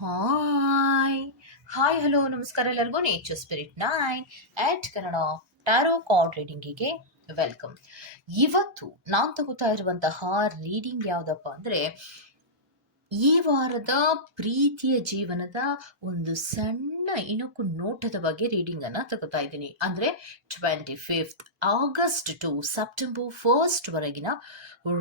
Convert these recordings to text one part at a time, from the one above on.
Hi hi hello ನಮಸ್ಕಾರ ಎಲ್ಲರಿಗೂ. Nature spirit nine at Kannada tarot card ರೀಡಿಂಗಿಗೆ welcome ಇವತ್ತು ನಾನು ತಗೋತಾ ಇರುವಂತಹ ರೀಡಿಂಗ್ ಯಾವುದಪ್ಪ ಅಂದರೆ ಈ ವಾರದ ಪ್ರೀತಿಯ ಜೀವನದ ಒಂದು ಸಣ್ಣ ಇಣುಕು ನೋಟದ ಬಗ್ಗೆ ರೀಡಿಂಗ್ ಅನ್ನ ತಗೋತಾ ಇದ್ದೀನಿ. ಅಂದ್ರೆ twenty fifth August to September first ವರೆಗಿನ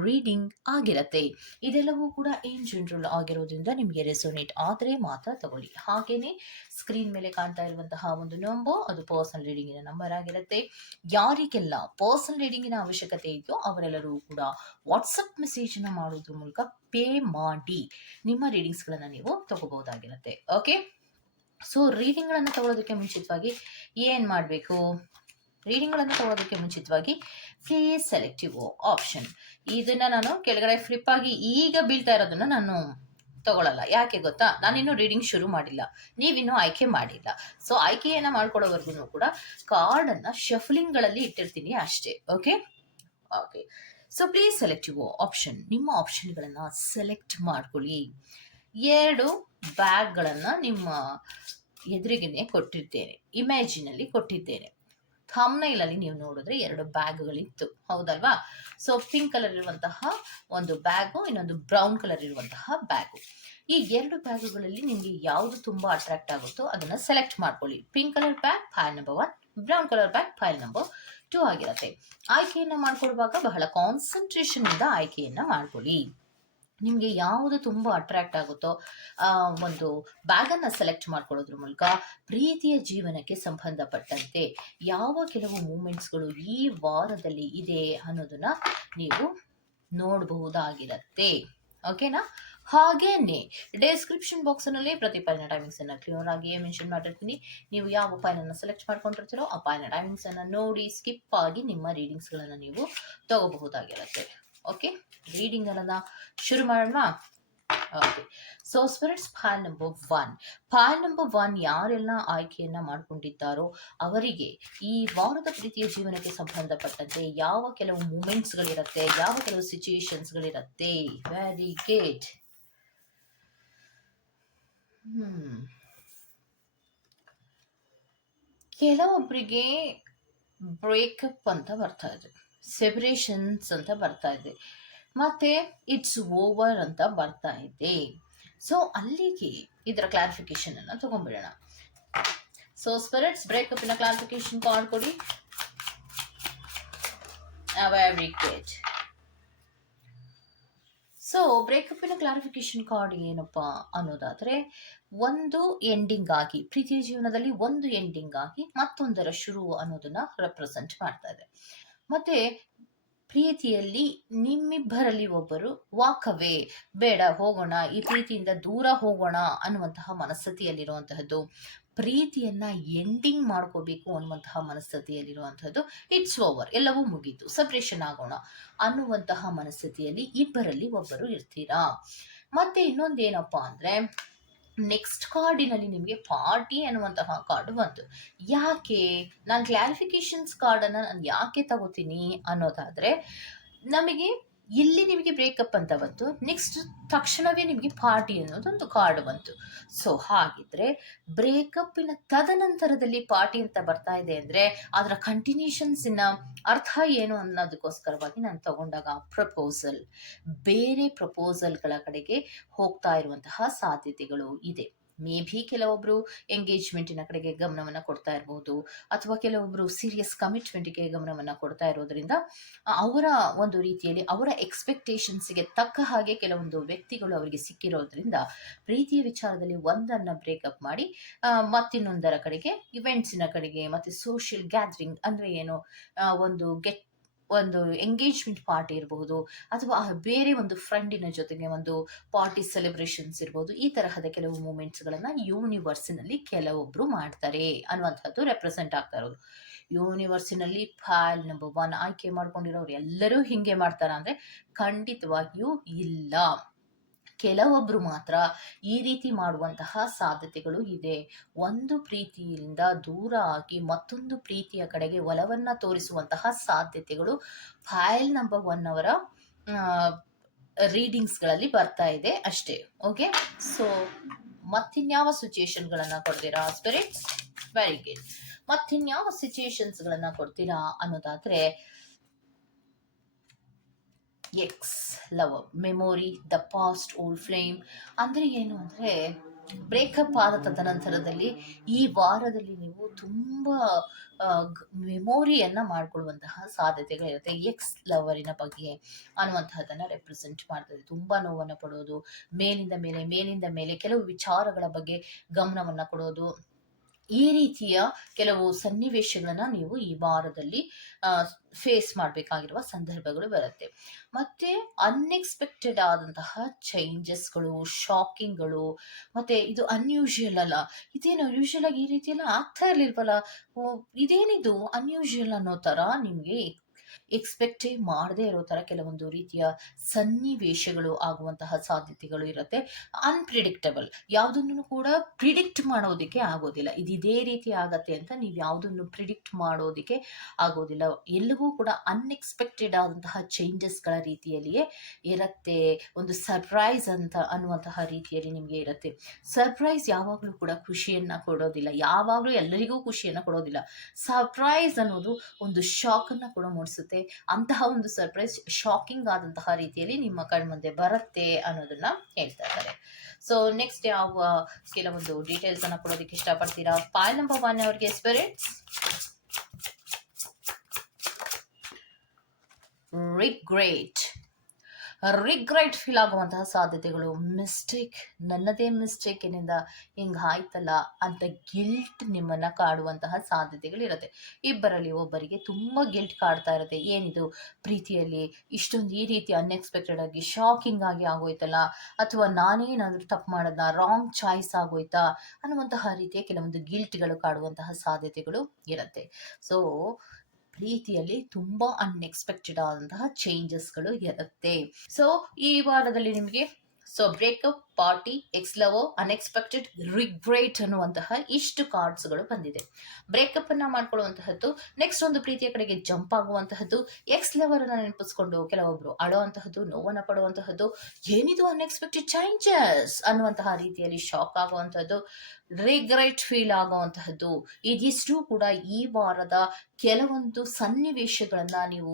ರೀಡಿಂಗ್ ಆಗಿರತ್ತೆ. ಇದೆಲ್ಲವೂ ಕೂಡ ಏನ್ ಜನರಲ್ ಆಗಿರೋದ್ರಿಂದ ನಿಮಗೆ ರೆಸೋನೇಟ್ ಆದರೆ ಮಾತ್ರ ತಗೊಳ್ಳಿ. ಹಾಗೇನೆ ಸ್ಕ್ರೀನ್ ಮೇಲೆ ಕಾಣ್ತಾ ಇರುವಂತಹ ಒಂದು ನಂಬರ್ ಅದು ಪರ್ಸನಲ್ ರೀಡಿಂಗಿನ ನಂಬರ್ ಆಗಿರುತ್ತೆ. ಯಾರಿಗೆಲ್ಲ ಪರ್ಸನಲ್ ರೀಡಿಂಗಿನ ಅವಶ್ಯಕತೆ ಇದೆಯೋ ಅವರೆಲ್ಲರೂ ಕೂಡ ವಾಟ್ಸಪ್ ಮೆಸೇಜನ್ನು ಮಾಡೋದ್ರ ಮೂಲಕ ಪೇ ಮಾಡಿ. ನಿಮ್ಮ ರೀಡಿಂಗ್ಸ್ಗಳನ್ನು ನೀವು ತಗೋಬಹುದಾಗಿರುತ್ತೆ. ಓಕೆ? ಸೊ, ರೀಡಿಂಗ್ಗಳನ್ನು ತಗೊಳ್ಳೋದಕ್ಕೆ ಮುಂಚಿತವಾಗಿ ಏನು ಮಾಡಬೇಕು? ರೀಡಿಂಗ್ಗಳನ್ನು ತಗೊಳ್ಳೋದಕ್ಕೆ ಮುಂಚಿತವಾಗಿ ಪ್ಲೀಸ್ ಸೆಲೆಕ್ಟಿವ್ ಆಪ್ಷನ್. ಇದನ್ನ ನಾನು ಕೆಳಗಡೆ ಫ್ಲಿಪ್ ಆಗಿ ಈಗ ಬೀಳ್ತಾ ಇರೋದನ್ನ ನಾನು ತಗೊಳ್ಳಲ್ಲ ಯಾಕೆ ಗೊತ್ತಾ? ನಾನಿನ್ನೂ ರೀಡಿಂಗ್ ಶುರು ಮಾಡಿಲ್ಲ. ನೀವಿನ್ನೂ ಆಯ್ಕೆ ಮಾಡಿಲ್ಲ. ಸೊ, ಆಯ್ಕೆಯನ್ನು ಮಾಡ್ಕೊಳ್ಳೋವರೆಗೂ ಕೂಡ ಕಾರ್ಡನ್ನು ಶಫ್ಲಿಂಗ್ಗಳಲ್ಲಿ ಇಟ್ಟಿರ್ತೀನಿ ಅಷ್ಟೇ. Okay? Okay. So please select your option ನಿಮ್ಮ ಆಪ್ಷನ್ಗಳನ್ನು ಸೆಲೆಕ್ಟ್ ಮಾಡ್ಕೊಳ್ಳಿ. ಎರಡು ಬ್ಯಾಗ್ಗಳನ್ನು ನಿಮ್ಮ ಎದುರಿಗೇನೆ ಕೊಟ್ಟಿದ್ದೇನೆ. ಇಮ್ಯಾಜಿನಲ್ಲಿ ಕೊಟ್ಟಿದ್ದೇನೆ. ಥಮ್ನೈಲಲ್ಲಿ ನೀವು ನೋಡಿದ್ರೆ ಎರಡು ಬ್ಯಾಗ್ಗಳಿತ್ತು. ಹೌದಲ್ವಾ? ಸೊ ಪಿಂಕ್ ಕಲರ್ ಇರುವಂತಹ ಒಂದು ಬ್ಯಾಗು, ಇನ್ನೊಂದು ಬ್ರೌನ್ ಕಲರ್ ಇರುವಂತಹ ಬ್ಯಾಗು. ಈ ಎರಡು ಬ್ಯಾಗುಗಳಲ್ಲಿ ನಿಮಗೆ ಯಾವುದು ತುಂಬ ಅಟ್ರಾಕ್ಟ್ ಆಗುತ್ತೋ ಅದನ್ನು ಸೆಲೆಕ್ಟ್ ಮಾಡ್ಕೊಳ್ಳಿ. Pink colour bag pile number one brown colour bag pile number two ಆಗಿರುತ್ತೆ. ಆಯ್ಕೆಯನ್ನು ಮಾಡ್ಕೊಡುವಾಗ ಬಹಳ ಕಾನ್ಸಂಟ್ರೇಷನ್ ಇಂದ ಆಯ್ಕೆಯನ್ನ ಮಾಡ್ಕೊಳ್ಳಿ. ನಿಮಗೆ ಯಾವುದು ತುಂಬ ಅಟ್ರಾಕ್ಟ್ ಆಗುತ್ತೋ ಒಂದು ಬ್ಯಾಗನ್ನು ಸೆಲೆಕ್ಟ್ ಮಾಡ್ಕೊಳ್ಳೋದ್ರ ಮೂಲಕ ಪ್ರೀತಿಯ ಜೀವನಕ್ಕೆ ಸಂಬಂಧಪಟ್ಟಂತೆ ಯಾವ ಕೆಲವು ಮೂಮೆಂಟ್ಸ್ಗಳು ಈ ವಾರದಲ್ಲಿ ಇದೆ ಅನ್ನೋದನ್ನ ನೀವು ನೋಡಬಹುದಾಗಿರತ್ತೆ. ಓಕೆನಾ ಹಾಗೇನೆ ಡಿಸ್ಕ್ರಿಪ್ಷನ್ ಬಾಕ್ಸ್ನಲ್ಲಿ ಪ್ರತಿ ಪೈಲಿನ ಟೈಮಿಂಗ್ಸ್ ಅನ್ನ ಕ್ಲಿಯರ್ ಆಗಿ ಮೆನ್ಷನ್ ಮಾಡಿರ್ತೀನಿ. ನೀವು ಯಾವ ಪೈಲನ್ನು ಸೆಲೆಕ್ಟ್ ಮಾಡ್ಕೊಂಡಿರ್ತೀರೋ ಆ ಫೈಲ್ನ ಟೈಮಿಂಗ್ಸ್ ಅನ್ನ ನೋಡಿ ಸ್ಕಿಪ್ ಆಗಿ ನಿಮ್ಮ ರೀಡಿಂಗ್ಸ್ಗಳನ್ನು ನೀವು ತಗೋಬಹುದಾಗಿರುತ್ತೆ. ಓಕೆ ರೀಡಿಂಗ್ ಅನ್ನ ಶುರು ಮಾಡೋಣ. Okay so spirits pile number one pile number one ಯಾರೆಲ್ಲ ಆಯ್ಕೆಯನ್ನ ಮಾಡಿಕೊಂಡಿದ್ದಾರೋ ಅವರಿಗೆ ಈ ವಾರದ ಪ್ರೀತಿಯ ಜೀವನಕ್ಕೆ ಸಂಬಂಧಪಟ್ಟಂತೆ ಯಾವ ಕೆಲವು ಮೂಮೆಂಟ್ಸ್ಗಳಿರುತ್ತೆ ಯಾವ ಕೆಲವು ಸಿಚುಯೇಷನ್ಸ್ಗಳಿರುತ್ತೆ ವೆರಿ ಹ್ಮ್ ಕೆಲವೊಬ್ಬರಿಗೆ ಬ್ರೇಕಪ್ ಅಂತ ಬರ್ತಾ ಇದೆ. ಸೆಪರೇಷನ್ಸ್ ಅಂತ ಬರ್ತಾ ಇದೆ. ಮತ್ತೆ ಇಟ್ಸ್ ಓವರ್ ಅಂತ ಬರ್ತಾ ಇದೆ. ಸೊ ಅಲ್ಲಿಗೆ ಇದರ ಕ್ಲಾರಿಫಿಕೇಶನ್ ಅನ್ನ ತಗೊಂಡ್ಬಿಡೋಣ. ಸೊ ಸ್ಪಿರಿಟ್ಸ್ ಬ್ರೇಕಪ್ ಇನ ಕ್ಲಾರಿಫಿಕೇಶನ್ ಕಾರ್ಡ್ ಕೊಡಿ. ಗುಡ್ ಸೊ ಬ್ರೇಕಪ್ಪಿನ ಕ್ಲಾರಿಫಿಕೇಶನ್ ಕಾರ್ಡ್ ಏನಪ್ಪ ಅನ್ನೋದಾದ್ರೆ ಒಂದು ಎಂಡಿಂಗ್ ಆಗಿ ಪ್ರೀತಿಯ ಜೀವನದಲ್ಲಿ ಒಂದು ಎಂಡಿಂಗ್ ಆಗಿ ಮತ್ತೊಂದರ ಶುರು ಅನ್ನೋದನ್ನ ರೆಪ್ರೆಸೆಂಟ್ ಮಾಡ್ತಾ ಇದೆ. ಮತ್ತೆ ಪ್ರೀತಿಯಲ್ಲಿ ನಿಮ್ಮಿಬ್ಬರಲ್ಲಿ ಒಬ್ಬರು, ವಾಕವೇ, ಬೇಡ, ಹೋಗೋಣ, ಈ ಪ್ರೀತಿಯಿಂದ ದೂರ ಹೋಗೋಣ ಅನ್ನುವಂತಹ ಮನಸ್ಥಿತಿಯಲ್ಲಿರುವಂತಹದ್ದು, ಪ್ರೀತಿಯನ್ನ ಎಂಡಿಂಗ್ ಮಾಡ್ಕೋಬೇಕು ಅನ್ನುವಂತಹ ಮನಸ್ಥಿತಿಯಲ್ಲಿರುವಂತಹದ್ದು ಇಟ್ಸ್ ಓವರ್ ಎಲ್ಲವೂ ಮುಗೀತು ಸಪ್ರೇಷನ್ ಆಗೋಣ ಅನ್ನುವಂತಹ ಮನಸ್ಥಿತಿಯಲ್ಲಿ ಇಬ್ಬರಲ್ಲಿ ಒಬ್ಬರು ಇರ್ತೀರಾ? ಮತ್ತೆ ಇನ್ನೊಂದೇನಪ್ಪಾ ಅಂದ್ರೆ ನೆಕ್ಸ್ಟ್ ಕಾರ್ಡಿನಲ್ಲಿ ನಿಮಗೆ ಪಾರ್ಟಿ ಅನ್ನುವಂತಹ ಕಾರ್ಡ್ ಬಂತು. ಯಾಕೆ? ನಾನು ಕ್ಲಾರಿಫಿಕೇಶನ್ಸ್ ಕಾರ್ಡನ್ನು ನಾನು ಯಾಕೆ ತಗೋತೀನಿ ಅನ್ನೋದಾದರೆ, ನಮಗೆ ಇಲ್ಲಿ ನಿಮಗೆ ಬ್ರೇಕಪ್ ಅಂತ ಬಂತು. ನೆಕ್ಸ್ಟ್ ತಕ್ಷಣವೇ ನಿಮಗೆ ಪಾರ್ಟಿ ಅನ್ನೋದೊಂದು ಕಾರ್ಡ್ ಬಂತು. ಸೊ ಹಾಗಿದ್ರೆ ಬ್ರೇಕಪ್ಪಿನ ತದನಂತರದಲ್ಲಿ ಪಾರ್ಟಿ ಅಂತ ಬರ್ತಾ ಇದೆ ಅಂದ್ರೆ ಅದರ ಕಂಟಿನ್ಯೂಷನ್ಸಿನ ಅರ್ಥ ಏನು ಅನ್ನೋದಕ್ಕೋಸ್ಕರವಾಗಿ ನಾನು ತಗೊಂಡಾಗ ಪ್ರಪೋಸಲ್ ಬೇರೆ ಪ್ರಪೋಸಲ್ಗಳ ಕಡೆಗೆ ಹೋಗ್ತಾ ಇರುವಂತಹ ಸಾಧ್ಯತೆಗಳು ಇದೆ. ಮೇ ಬಿ ಕೆಲವೊಬ್ರು ಎಂಗೇಜ್ಮೆಂಟಿನ ಕಡೆಗೆ ಗಮನವನ್ನು ಕೊಡ್ತಾ ಇರಬಹುದು ಅಥವಾ ಕೆಲವೊಬ್ರು ಸೀರಿಯಸ್ ಕಮಿಟ್ಮೆಂಟ್ಗೆ ಗಮನವನ್ನು ಕೊಡ್ತಾ ಇರೋದ್ರಿಂದ ಅವರ ಒಂದು ರೀತಿಯಲ್ಲಿ ಅವರ ಎಕ್ಸ್ಪೆಕ್ಟೇಷನ್ಸ್ಗೆ ತಕ್ಕ ಹಾಗೆ ಕೆಲವೊಂದು ವ್ಯಕ್ತಿಗಳು ಅವರಿಗೆ ಸಿಕ್ಕಿರೋದ್ರಿಂದ ಪ್ರೀತಿಯ ವಿಚಾರದಲ್ಲಿ ಒಂದನ್ನ ಬ್ರೇಕಪ್ ಮಾಡಿ ಮತ್ತಿನ್ನೊಂದರ ಕಡೆಗೆ ಇವೆಂಟ್ಸಿನ ಕಡೆಗೆ, ಮತ್ತೆ ಸೋಷಿಯಲ್ ಗ್ಯಾದರಿಂಗ್ ಅಂದ್ರೆ ಏನು ಒಂದು ಗೆಟ್ ಒಂದು ಎಂಗೇಜ್ಮೆಂಟ್ ಪಾರ್ಟಿ ಇರಬಹುದು, ಅಥವಾ ಬೇರೆ ಒಂದು ಫ್ರೆಂಡಿನ ಜೊತೆಗೆ ಒಂದು ಪಾರ್ಟಿ ಸೆಲೆಬ್ರೇಷನ್ಸ್ ಇರ್ಬೋದು ಈ ತರಹದ ಕೆಲವು ಮೂಮೆಂಟ್ಸ್ಗಳನ್ನು ಯೂನಿವರ್ಸಿನಲ್ಲಿ ಕೆಲವೊಬ್ರು ಮಾಡ್ತಾರೆ ಅನ್ನುವಂಥದ್ದು ರೆಪ್ರೆಸೆಂಟ್ ಆಗ್ತಾ ಇರೋದು. ಯೂನಿವರ್ಸಿನಲ್ಲಿ ಫೈಲ್ ನಂಬರ್ ಒನ್ ಆಯ್ಕೆ ಮಾಡ್ಕೊಂಡಿರೋರು ಎಲ್ಲರೂ ಹಿಂಗೆ ಮಾಡ್ತಾರ ಅಂದ್ರೆ ಖಂಡಿತವಾಗಿಯೂ ಇಲ್ಲ. ಕೆಲವೊಬ್ರು ಮಾತ್ರ ಈ ರೀತಿ ಮಾಡುವಂತಹ ಸಾಧ್ಯತೆಗಳು ಇದೆ. ಒಂದು ಪ್ರೀತಿಯಿಂದ ದೂರ ಆಗಿ ಮತ್ತೊಂದು ಪ್ರೀತಿಯ ಕಡೆಗೆ ಒಲವನ್ನ ತೋರಿಸುವಂತಹ ಸಾಧ್ಯತೆಗಳು ಫೈಲ್ ನಂಬರ್ ಒನ್ ಅವರ ರೀಡಿಂಗ್ಸ್ಗಳಲ್ಲಿ ಬರ್ತಾ ಇದೆ ಅಷ್ಟೇ. ಓಕೆ? ಸೊ, ಮತ್ತಿನ್ಯಾವ ಸಿಚುಯೇಷನ್ಗಳನ್ನ ಕೊಡ್ತೀರಾ ಸ್ಪಿರಿಟ್ಸ್? Very good. ಮತ್ತಿನ್ಯಾವ ಸಿಚುಯೇಷನ್ಸ್ಗಳನ್ನ ಕೊಡ್ತೀರಾ ಅನ್ನೋದಾದ್ರೆ ex love memory the past old flame ಅಂದರೆ ಏನು ಅಂದರೆ ಬ್ರೇಕಪ್ ಆದ ತದನಂತರದಲ್ಲಿ ಈ ವಾರದಲ್ಲಿ ನೀವು ತುಂಬ ಮೆಮೊರಿಯನ್ನು ಮಾಡಿಕೊಳ್ಳುವಂತಹ ಸಾಧ್ಯತೆಗಳಿರುತ್ತೆ. ಎಕ್ಸ್ ಲವರಿನ ಬಗ್ಗೆ ಅನ್ನುವಂತಹದ್ದನ್ನು ರೆಪ್ರೆಸೆಂಟ್ ಮಾಡ್ತದೆ. ತುಂಬ ನೋವನ್ನು ಪಡೋದು, ಮೇಲಿಂದ ಮೇಲೆ ಮೇಲಿಂದ ಮೇಲೆ ಕೆಲವು ವಿಚಾರಗಳ ಬಗ್ಗೆ ಗಮನವನ್ನು ಕೊಡೋದು. ಈ ರೀತಿಯ ಕೆಲವು ಸನ್ನಿವೇಶಗಳನ್ನ ನೀವು ಈ ವಾರದಲ್ಲಿ ಫೇಸ್ ಮಾಡಬೇಕಾಗಿರುವ ಸಂದರ್ಭಗಳು ಬರುತ್ತೆ. ಮತ್ತೆ ಅನ್ಎಕ್ಸ್ಪೆಕ್ಟೆಡ್ ಆದಂತಹ ಚೇಂಜಸ್ಗಳು ಶಾಕಿಂಗ್ಗಳು ಮತ್ತೆ ಇದು ಅನ್ಯೂಶುವಲ್ ಅಲ್ಲ. ಇದೇನು ಯೂಶುವಲ್ ಆಗಿ ಈ ರೀತಿಯೆಲ್ಲ ಆಗ್ತಾ ಇರ್ಲಿಲ್ವಲ್ಲ? ಇದೇನಿದು ಅನ್ಯೂಶುವಲ್ ಅನ್ನೋ ತರ ನಿಮಗೆ ಎಕ್ಸ್ಪೆಕ್ಟೇ ಮಾಡದೇ ಇರೋ ಥರ ಕೆಲವೊಂದು ರೀತಿಯ ಸನ್ನಿವೇಶಗಳು ಆಗುವಂತಹ ಸಾಧ್ಯತೆಗಳು ಇರುತ್ತೆ. ಅನ್ಪ್ರಿಡಿಕ್ಟಬಲ್ ಯಾವುದನ್ನು ಕೂಡ ಪ್ರಿಡಿಕ್ಟ್ ಮಾಡೋದಕ್ಕೆ ಆಗೋದಿಲ್ಲ. ಇದು ಇದೇ ರೀತಿ ಆಗತ್ತೆ ಅಂತ ನೀವು ಯಾವುದನ್ನು ಪ್ರಿಡಿಕ್ಟ್ ಮಾಡೋದಕ್ಕೆ ಆಗೋದಿಲ್ಲ. ಎಲ್ಲವೂ ಕೂಡ ಅನ್ಎಕ್ಸ್ಪೆಕ್ಟೆಡ್ ಆದಂತಹ ಚೇಂಜಸ್ಗಳ ರೀತಿಯಲ್ಲಿಯೇ ಇರುತ್ತೆ. ಒಂದು ಸರ್ಪ್ರೈಸ್ ಅಂತ ಅನ್ನುವಂತಹ ರೀತಿಯಲ್ಲಿ ನಿಮಗೆ ಇರುತ್ತೆ. ಸರ್ಪ್ರೈಸ್ ಯಾವಾಗಲೂ ಕೂಡ ಖುಷಿಯನ್ನ ಕೊಡೋದಿಲ್ಲ. ಯಾವಾಗಲೂ ಎಲ್ಲರಿಗೂ ಖುಷಿಯನ್ನ ಕೊಡೋದಿಲ್ಲ. ಸರ್ಪ್ರೈಸ್ ಅನ್ನೋದು ಒಂದು ಶಾಕನ್ನು ಕೂಡ ಮೂಡಿಸುತ್ತೆ. ಅಂತಹ ಒಂದು ಸರ್ಪ್ರೈಸ್ ಶಾಕಿಂಗ್ ಆದಂತಹ ರೀತಿಯಲ್ಲಿ ನಿಮ್ಮ ಕಣ್ಮುಂದೆ ಬರುತ್ತೆ ಅನ್ನೋದನ್ನ ಹೇಳ್ತಾ ಇದ್ದಾರೆ. ಸೊ ನೆಕ್ಸ್ಟ್ ಯಾವ ಕೆಲವೊಂದು ಡೀಟೇಲ್ಸ್ ಅನ್ನ ಕೊಡೋದಕ್ಕೆ ಇಷ್ಟಪಡ್ತೀರಾ? ಪಾಯ್ ನಂಬರ್ ಒನ್ ಅವರಿಗೆ ಸ್ಪಿರಿಟ್ಸ್ ರಿಗ್ರೇಟ್ ರಿಗ್ರೆಟ್ ಫೀಲ್ ಆಗುವಂತಹ ಸಾಧ್ಯತೆಗಳು. ಮಿಸ್ಟೇಕ್, ನನ್ನದೇ ಮಿಸ್ಟೇಕ್ ಏನಿಂದ ಹಿಂಗ್ ಆಯ್ತಲ್ಲ ಅಂತ ಗಿಲ್ಟ್ ನಿಮ್ಮನ್ನ ಕಾಡುವಂತಹ ಸಾಧ್ಯತೆಗಳಿರುತ್ತೆ. ಇಬ್ಬರಲ್ಲಿ ಒಬ್ಬರಿಗೆ ತುಂಬ ಗಿಲ್ಟ್ ಕಾಡ್ತಾ ಇರುತ್ತೆ. ಏನಿದು? ಪ್ರೀತಿಯಲ್ಲಿ ಇಷ್ಟೊಂದು ಈ ರೀತಿ ಅನ್ಎಕ್ಸ್ಪೆಕ್ಟೆಡ್ ಆಗಿ ಶಾಕಿಂಗ್ ಆಗಿ ಆಗೋಯ್ತಲ್ಲ? ಅಥವಾ ನಾನೇನಾದ್ರೂ ತಪ್ಪು ಮಾಡೋದನ್ನ ರಾಂಗ್ ಚಾಯ್ಸ್ ಆಗೋಯ್ತಾ? ಅನ್ನುವಂತಹ ರೀತಿಯ ಕೆಲವೊಂದು ಗಿಲ್ಟ್ಗಳು ಕಾಡುವಂತಹ ಸಾಧ್ಯತೆಗಳು ಇರುತ್ತೆ. ಸೊ ಪ್ರೀತಿಯಲ್ಲಿ ತುಂಬಾ ಅನ್ಎಕ್ಸ್ಪೆಕ್ಟೆಡ್ ಆದಂತಹ ಚೇಂಜಸ್ಗಳು ಇರುತ್ತೆ. ಸೊ ಈ ವಾರದಲ್ಲಿ ನಿಮಗೆ ಸೊ ಬ್ರೇಕಪ್ ಪಾರ್ಟಿ ಎಕ್ಸ್ ಲವೋ ಅನ್ಎಕ್ಸ್ಪೆಕ್ಟೆಡ್ ರಿಗ್ರೇಟ್ ಅನ್ನುವಂತಹ ಇಷ್ಟು ಕಾರ್ಡ್ಸ್ಗಳು ಬಂದಿದೆ. ಬ್ರೇಕಪ್ ಅನ್ನ ಮಾಡ್ಕೊಳ್ಳುವಂತಹದ್ದು ನೆಕ್ಸ್ಟ್ ಒಂದು ಪ್ರೀತಿಯ ಕಡೆಗೆ ಜಂಪ್ ಆಗುವಂತಹದ್ದು ಎಕ್ಸ್ ಲವರ್ ಅನ್ನ ನೆನಪಿಸ್ಕೊಂಡು ಕೆಲವೊಬ್ರು ಅಳುವಂತಹದ್ದು ನೋವನ್ನ ಪಡುವಂತಹದ್ದು, ಏನಿದು ಅನ್ಎಕ್ಸ್ಪೆಕ್ಟೆಡ್ ಚೇಂಜಸ್ ಅನ್ನುವಂತಹ ರೀತಿಯಲ್ಲಿ ಶಾಕ್ ಆಗುವಂತಹದ್ದು ರಿಗ್ರೆಟ್ ಫೀಲ್ ಆಗುವಂತಹದ್ದು, ಇದಿಷ್ಟು ಕೂಡ ಈ ವಾರದ ಕೆಲವೊಂದು ಸನ್ನಿವೇಶಗಳನ್ನ ನೀವು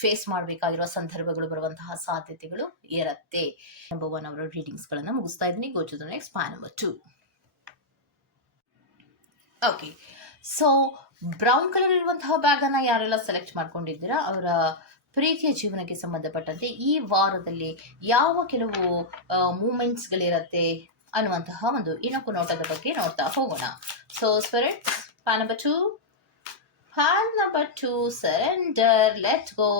ಫೇಸ್ ಮಾಡಬೇಕಾಗಿರುವ ಸಂದರ್ಭಗಳು ಬರುವಂತಹ ಸಾಧ್ಯತೆಗಳು ಇರತ್ತೆ. ನಂಬರ್ ಒನ್ ಅವರ ರೀಡಿಂಗ್ಸ್ ಗಳನ್ನ ಮುಗಿಸ್ತಾ ಇದ್ದೀನಿ. Go next pile number two okay so brown colour ಇರುವಂತಹ ಬ್ಯಾಗ್ ಅನ್ನ ಯಾರೆಲ್ಲ ಸೆಲೆಕ್ಟ್ ಮಾಡ್ಕೊಂಡಿದ್ದೀರಾ? ಅವರ ಪ್ರೀತಿಯ ಜೀವನಕ್ಕೆ ಸಂಬಂಧಪಟ್ಟಂತೆ ಈ ವಾರದಲ್ಲಿ ಯಾವ ಕೆಲವು ಮೂಮೆಂಟ್ಸ್ಗಳಿರತ್ತೆ ಅನ್ನುವಂತಹ ಒಂದು ಇಣಕು ನೋಟದ ಬಗ್ಗೆ ನೋಡ್ತಾ ಹೋಗೋಣ. So spirit pile number two pile number two surrender let go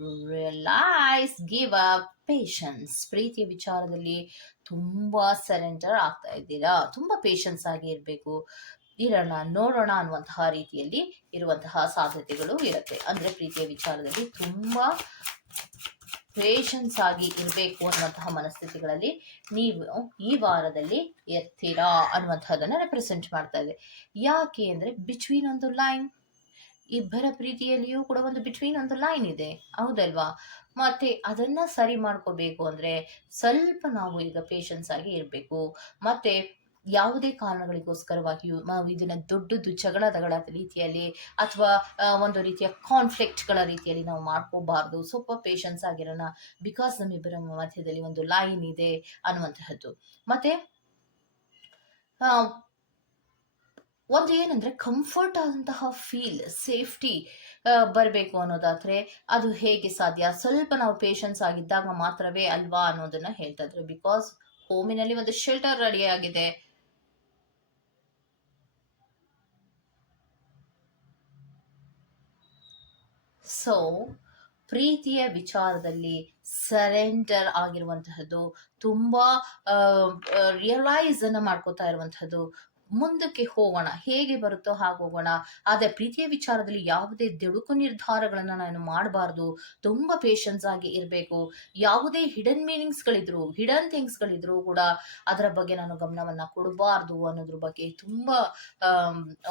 realise give up patience ಪ್ರೀತಿಯ ವಿಚಾರದಲ್ಲಿ ತುಂಬ ಸರೆಂಡರ್ ಆಗ್ತಾ ಇದ್ದೀರಾ? ತುಂಬ ಪೇಷನ್ಸ್ ಆಗಿ ಇರಬೇಕು. ಇರೋಣ, ನೋಡೋಣ ಅನ್ನುವಂತಹ ರೀತಿಯಲ್ಲಿ ಇರುವಂತಹ ಸಾಧ್ಯತೆಗಳು ಇರುತ್ತೆ. ಅಂದ್ರೆ ಪ್ರೀತಿಯ ವಿಚಾರದಲ್ಲಿ ತುಂಬ ಪೇಷನ್ಸ್ ಆಗಿ ಇರಬೇಕು ಅನ್ನುವಂತಹ ಮನಸ್ಥಿತಿಗಳಲ್ಲಿ ನೀವು ಈ ವಾರದಲ್ಲಿ ಇರ್ತೀರಾ ಅನ್ನುವಂತಹದನ್ನ ರೆಪ್ರೆಸೆಂಟ್ ಮಾಡ್ತಾ ಇದೆ. ಯಾಕೆ ಅಂದ್ರೆ ಬಿಟ್ವೀನ್ ಒಂದು ಲೈನ್ ಇಬ್ಬರ ಪ್ರೀತಿಯಲ್ಲಿಯೂ ಕೂಡ ಒಂದು ಬಿಟ್ವೀನ್ ಒಂದು ಲೈನ್ ಇದೆ. ಹೌದಲ್ವಾ? ಮತ್ತೆ ಅದನ್ನ ಸರಿ ಮಾಡ್ಕೋಬೇಕು ಅಂದ್ರೆ ಸ್ವಲ್ಪ ನಾವು ಈಗ ಪೇಷನ್ಸ್ ಆಗಿ ಇರಬೇಕು. ಮತ್ತೆ ಯಾವುದೇ ಕಾರಣಗಳಿಗೋಸ್ಕರವಾಗಿಯೂ ನಾವು ಇದನ್ನ ದೊಡ್ಡದು ಜಗಳದಗಳ ರೀತಿಯಲ್ಲಿ ಅಥವಾ ಒಂದು ರೀತಿಯ ಕಾನ್ಫ್ಲಿಕ್ಟ್ಗಳ ರೀತಿಯಲ್ಲಿ ನಾವು ಮಾಡ್ಕೋಬಾರ್ದು. ಸ್ವಲ್ಪ ಪೇಷನ್ಸ್ ಆಗಿರೋಣ. ಬಿಕಾಸ್ ನಮ್ಮಿಬ್ಬರ ಮಧ್ಯದಲ್ಲಿ ಒಂದು ಲೈನ್ ಇದೆ ಅನ್ನುವಂತಹದ್ದು. ಮತ್ತೆ ಒಂದು ಏನಂದ್ರೆ ಕಂಫರ್ಟ್ ಆದಂತಹ ಫೀಲ್ ಸೇಫ್ಟಿ ಬರಬೇಕು ಅನ್ನೋದಾದ್ರೆ ಅದು ಹೇಗೆ ಸಾಧ್ಯ? ಸ್ವಲ್ಪ ನಾವು ಪೇಷನ್ಸ್ ಆಗಿದ್ದಾಗ ಮಾತ್ರವೇ ಅಲ್ವಾ ಅನ್ನೋದನ್ನ ಹೇಳ್ತಾ ಇದ್ರು. ಬಿಕಾಸ್ ಹೋಮಿನಲ್ಲಿ ಒಂದು ಶೆಲ್ಟರ್ ರೆಡಿ ಆಗಿದೆ. ಸೊ ಪ್ರೀತಿಯ ವಿಚಾರದಲ್ಲಿ ಸರೆಂಡರ್ ಆಗಿರುವಂತಹದ್ದು, ತುಂಬಾ ರಿಯಲೈಸ್ ಅನ್ನ ಮಾಡ್ಕೋತಾ ಇರುವಂತಹದ್ದು ಮುಂದಕ್ಕೆ ಹೋಗೋಣ, ಹೇಗೆ ಬರುತ್ತೋ ಹಾಗೆ ಹೋಗೋಣ ಆದರೆ ಪ್ರೀತಿಯ ವಿಚಾರದಲ್ಲಿ ಯಾವುದೇ ದಿಡುಕು ನಿರ್ಧಾರಗಳನ್ನು ನಾನು ಮಾಡಬಾರ್ದು. ತುಂಬಾ ಪೇಷನ್ಸ್ ಆಗಿ ಇರಬೇಕು. ಯಾವುದೇ ಹಿಡನ್ ಮೀನಿಂಗ್ಸ್ ಗಳಿದ್ರು ಹಿಡನ್ ಥಿಂಗ್ಸ್ ಗಳಿದ್ರು ಕೂಡ ಅದರ ಬಗ್ಗೆ ನಾನು ಗಮನವನ್ನು ಕೊಡಬಾರ್ದು ಅನ್ನೋದ್ರ ಬಗ್ಗೆ ತುಂಬಾ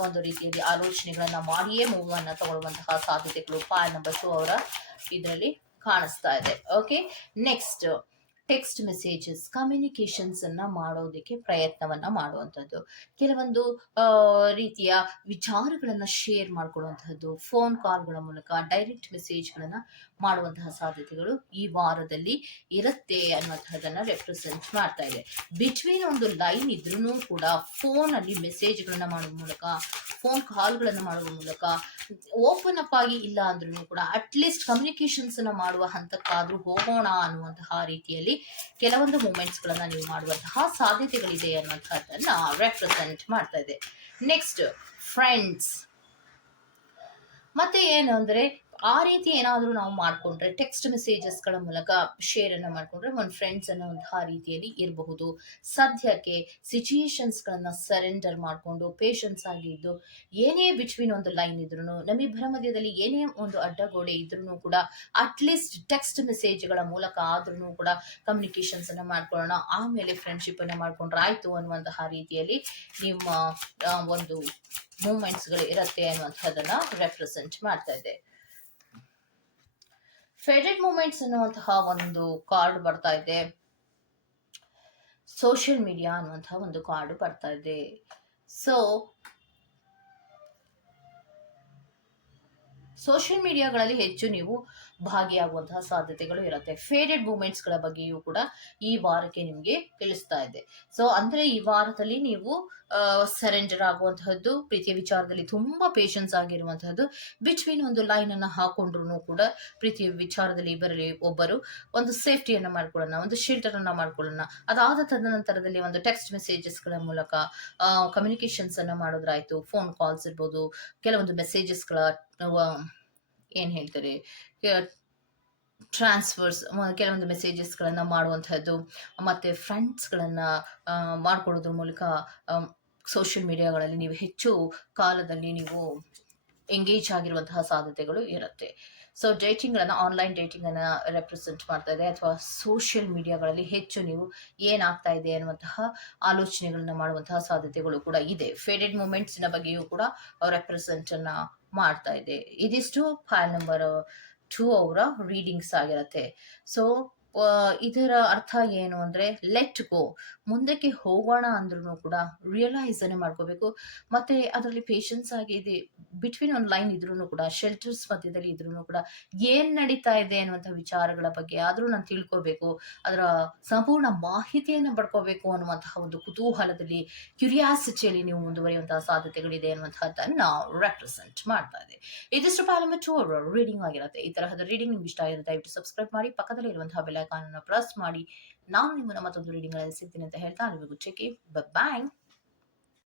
ಒಂದು ರೀತಿಯಲ್ಲಿ ಆಲೋಚನೆಗಳನ್ನು ಮಾಡಿಯೇ ಮೂವನ್ನ ತಗೊಳ್ಳುವಂತಹ ಸಾಧ್ಯತೆಗಳು ಪಾಯ್ ನಂಬರ್ ಟು ಅವರ ಇದರಲ್ಲಿ ಕಾಣಿಸ್ತಾ ಇದೆ. Okay next text messages communications ಅನ್ನ ಮಾಡೋದಕ್ಕೆ ಪ್ರಯತ್ನವನ್ನ ಮಾಡುವಂಥದ್ದು. ಕೆಲವೊಂದು ರೀತಿಯ ವಿಚಾರಗಳನ್ನ ಶೇರ್ ಮಾಡ್ಕೊಳ್ಳುವಂತಹದ್ದು ಫೋನ್ ಕಾಲ್ಗಳ ಮೂಲಕ ಡೈರೆಕ್ಟ್ ಮೆಸೇಜ್ಗಳನ್ನ ಮಾಡುವಂತಹ ಸಾಧ್ಯತೆಗಳು ಈ ವಾರದಲ್ಲಿ ಇರುತ್ತೆ ಅನ್ನುವಂತಹದನ್ನ ರೆಪ್ರೆಸೆಂಟ್ ಮಾಡ್ತಾ ಇದೆ. ಬಿಟ್ವೀನ್ ಒಂದು ಲೈನ್ ಇದ್ರೂ ಕೂಡ ಫೋನ್ ಅಲ್ಲಿ ಮೆಸೇಜ್ಗಳನ್ನ ಮಾಡುವ ಮೂಲಕ ಫೋನ್ ಕಾಲ್ಗಳನ್ನ ಮಾಡುವ ಮೂಲಕ ಓಪನ್ ಅಪ್ ಆಗಿ ಇಲ್ಲ ಅಂದ್ರೂ ಕೂಡ ಅಟ್ಲೀಸ್ಟ್ ಕಮ್ಯುನಿಕೇಶನ್ಸ್ ಅನ್ನ ಮಾಡುವ ಹಂತಕ್ಕಾದ್ರೂ ಹೋಗೋಣ ಅನ್ನುವಂತಹ ರೀತಿಯಲ್ಲಿ ಕೆಲವೊಂದು ಮೂಮೆಂಟ್ಸ್ ಗಳನ್ನ ನೀವು ಮಾಡುವಂತಹ ಸಾಧ್ಯತೆಗಳಿದೆ ಅನ್ನುವಂತಹದ್ದನ್ನ ರೆಪ್ರೆಸೆಂಟ್ ಮಾಡ್ತಾ ಇದೆ. ನೆಕ್ಸ್ಟ್ ಫ್ರೆಂಡ್ಸ್ ಮತ್ತೆ ಏನು ಅಂದ್ರೆ ಆ ರೀತಿ ಏನಾದರೂ ನಾವು ಮಾಡ್ಕೊಂಡ್ರೆ ಟೆಕ್ಸ್ಟ್ ಮೆಸೇಜಸ್ಗಳ ಮೂಲಕ ಶೇರ್ ಮಾಡಿಕೊಂಡ್ರೆ ಒಂದು ಫ್ರೆಂಡ್ಸ್ ಅನ್ನುವಂತಹ ರೀತಿಯಲ್ಲಿ ಇರಬಹುದು. ಸದ್ಯಕ್ಕೆ ಸಿಚುಯೇಷನ್ಸ್ ಗಳನ್ನ ಸರೆಂಡರ್ ಮಾಡಿಕೊಂಡು ಪೇಷನ್ಸ್ ಆಗಿ ಇದ್ದು ಏನೇ ಬಿಟ್ವೀನ್ ಒಂದು ಲೈನ್ ಇದ್ರು ನಮ್ಮಿಬ್ಬರ ಮಧ್ಯದಲ್ಲಿ ಏನೇ ಒಂದು ಅಡ್ಡಗೋಡೆ ಇದ್ರೂ ಕೂಡ ಅಟ್ಲೀಸ್ಟ್ ಟೆಕ್ಸ್ಟ್ ಮೆಸೇಜ್ಗಳ ಮೂಲಕ ಆದ್ರೂ ಕೂಡ ಕಮ್ಯುನಿಕೇಶನ್ಸ್ ಅನ್ನು ಮಾಡ್ಕೊಳ್ಳೋಣ. ಆಮೇಲೆ ಫ್ರೆಂಡ್ಶಿಪ್ ಅನ್ನು ಮಾಡ್ಕೊಂಡ್ರೆ ಆಯ್ತು ಅನ್ನುವಂತಹ ರೀತಿಯಲ್ಲಿ ನಿಮ್ಮ ಒಂದು ಮೂಮೆಂಟ್ಸ್ಗಳು ಇರುತ್ತೆ ಅನ್ನುವಂಥದ್ದನ್ನ ರೆಪ್ರೆಸೆಂಟ್ ಮಾಡ್ತಾ ಇದೆ ಫೇಡೆಡ್ ಮೂಮೆಂಟ್ಸ್ ಅನ್ನುವಂತಹ ಒಂದು ಕಾರ್ಡ್ ಬರ್ತಾ ಇದೆ. ಸೋಷಿಯಲ್ ಮೀಡಿಯಾ ಅನ್ನುವಂತಹ ಒಂದು ಕಾರ್ಡ್ ಬರ್ತಾ ಇದೆ. ಸೊ ಸೋಷಿಯಲ್ ಮೀಡಿಯಾಗಳಲ್ಲಿ ಹೆಚ್ಚು ನೀವು ಭಾಗಿಯಾಗುವಂತಹ ಸಾಧ್ಯತೆಗಳು ಇರುತ್ತೆ. ಫೇಡೆಡ್ ಮೂಮೆಂಟ್ಸ್ಗಳ ಬಗ್ಗೆಯೂ ಕೂಡ ಈ ವಾರಕ್ಕೆ ನಿಮಗೆ ತಿಳಿಸ್ತಾ ಇದೆ. ಸೊ ಅಂದ್ರೆ ಈ ವಾರದಲ್ಲಿ ನೀವು ಸರೆಂಡರ್ ಆಗುವಂತಹದ್ದು, ಪ್ರೀತಿಯ ವಿಚಾರದಲ್ಲಿ ತುಂಬಾ ಪೇಷನ್ಸ್ ಆಗಿರುವಂತಹದ್ದು ಬಿಟ್ವೀನ್ ಒಂದು ಲೈನ್ ಅನ್ನ ಹಾಕೊಂಡ್ರು ಕೂಡ ಪ್ರೀತಿಯ ವಿಚಾರದಲ್ಲಿ ಇಬ್ಬರಲ್ಲಿ ಒಬ್ಬರು ಒಂದು ಸೇಫ್ಟಿಯನ್ನ ಮಾಡ್ಕೊಳ್ಳೋಣ, ಒಂದು ಶೆಲ್ಟರ್ ಅನ್ನ ಮಾಡ್ಕೊಳ್ಳೋಣ. ಅದಾದ ತದನಂತರದಲ್ಲಿ ಒಂದು ಟೆಕ್ಸ್ಟ್ ಮೆಸೇಜಸ್ಗಳ ಮೂಲಕ ಕಮ್ಯುನಿಕೇಶನ್ಸ್ ಅನ್ನ ಮಾಡೋದ್ರಾಯ್ತು ಫೋನ್ ಕಾಲ್ಸ್ ಇರ್ಬೋದು, ಕೆಲವೊಂದು ಮೆಸೇಜಸ್ಗಳ ಏನ್ ಹೇಳ್ತಾರೆ? ಟ್ರಾನ್ಸ್ಫರ್ಸ್ ಕೆಲವೊಂದು ಮೆಸೇಜಸ್ಗಳನ್ನು ಮಾಡುವಂಥದ್ದು, ಮತ್ತು ಫ್ರೆಂಡ್ಸ್ಗಳನ್ನು ಮಾಡ್ಕೊಳ್ಳೋದ್ರ ಮೂಲಕ ಸೋಷಿಯಲ್ ಮೀಡಿಯಾಗಳಲ್ಲಿ ನೀವು ಹೆಚ್ಚು ಕಾಲದಲ್ಲಿ ನೀವು ಎಂಗೇಜ್ ಆಗಿರುವಂತಹ ಸಾಧ್ಯತೆಗಳು ಇರುತ್ತೆ. ಸೊ ಡೇಟಿಂಗ್ಗಳನ್ನು ಆನ್ಲೈನ್ ಡೇಟಿಂಗನ್ನು ರೆಪ್ರೆಸೆಂಟ್ ಮಾಡ್ತಾ ಇದೆ ಅಥವಾ ಸೋಷಿಯಲ್ ಮೀಡಿಯಾಗಳಲ್ಲಿ ಹೆಚ್ಚು ನೀವು ಏನಾಗ್ತಾ ಇದೆ ಅನ್ನುವಂತಹ ಆಲೋಚನೆಗಳನ್ನ ಮಾಡುವಂತಹ ಸಾಧ್ಯತೆಗಳು ಕೂಡ ಇದೆ. ಫೇಡೆಡ್ ಮೂಮೆಂಟ್ಸಿನ ಬಗ್ಗೆಯೂ ಕೂಡ ರೆಪ್ರೆಸೆಂಟ್ ಅನ್ನ ಮಾಡ್ತಾ ಇದೆ. ಇದಿಷ್ಟು ಫೈಲ್ ನಂಬರ್ ಟೂ ಅವರ ರೀಡಿಂಗ್ಸ್ ಆಗಿರತ್ತೆ. ಸೊ ಇದರ ಅರ್ಥ ಏನು ಅಂದ್ರೆ ಲೆಟ್ ಗೋ ಮುಂದಕ್ಕೆ ಹೋಗೋಣ ಅಂದ್ರೂ ಕೂಡ ರಿಯಲೈಸ್ ಅನ್ನು ಮಾಡ್ಕೋಬೇಕು. ಮತ್ತೆ ಅದರಲ್ಲಿ ಪೇಷನ್ಸ್ ಆಗಿ ಇದೆ ಬಿಟ್ವೀನ್ ಒಂದು ಲೈನ್ ಇದ್ರೂ ಕೂಡ ಶೆಲ್ಟರ್ಸ್ ಮಧ್ಯದಲ್ಲಿ ಇದ್ರೂ ಕೂಡ ಏನ್ ನಡೀತಾ ಇದೆ ಅನ್ನುವಂಥ ವಿಚಾರಗಳ ಬಗ್ಗೆ ಆದ್ರೂ ನಾನು ತಿಳ್ಕೋಬೇಕು, ಅದರ ಸಂಪೂರ್ಣ ಮಾಹಿತಿಯನ್ನು ಪಡ್ಕೋಬೇಕು ಅನ್ನುವಂತಹ ಒಂದು ಕುತೂಹಲದಲ್ಲಿ ಕ್ಯೂರಿಯಾಸಿಟಿಯಲ್ಲಿ ನೀವು ಮುಂದುವರಿಯುವಂತಹ ಸಾಧ್ಯತೆಗಳಿದೆ ಅನ್ನುವಂತಹದ್ದನ್ನ ರೆಪ್ರೆಸೆಂಟ್ ಮಾಡ್ತಾ ಇದೆ ಇದಿಷ್ಟು ಪಾಲಂಬ ಟು ರೀಡಿಂಗ್ ಆಗಿರುತ್ತೆ. ಈ ತರಹದ ರೀಡಿಂಗ್ ನಿಮ್ಗೆ ಇಷ್ಟ ಆಗಿರುತ್ತೆ ದಯವಿಟ್ಟು ಸಬ್ಸ್ಕ್ರೈಬ್ ಮಾಡಿ ಪಕ್ಕದಲ್ಲಿ ಇರುವಂತಹ ಬೆಲ್ ಐಕಾನ್ ಅನ್ನು ಪ್ರೆಸ್ ಮಾಡಿ ನಾನು ನಿಮ್ಮನ್ನ ಮತ್ತೊಂದು ರೀಡಿಂಗ್ ಅಲ್ಲಿ ಸಿಗ್ತೀನಿ ಅಂತ ಹೇಳ್ತಾ ಅಲ್ಲಿವರೆಗೂ ಚೆಕ್ ಬಾಯ್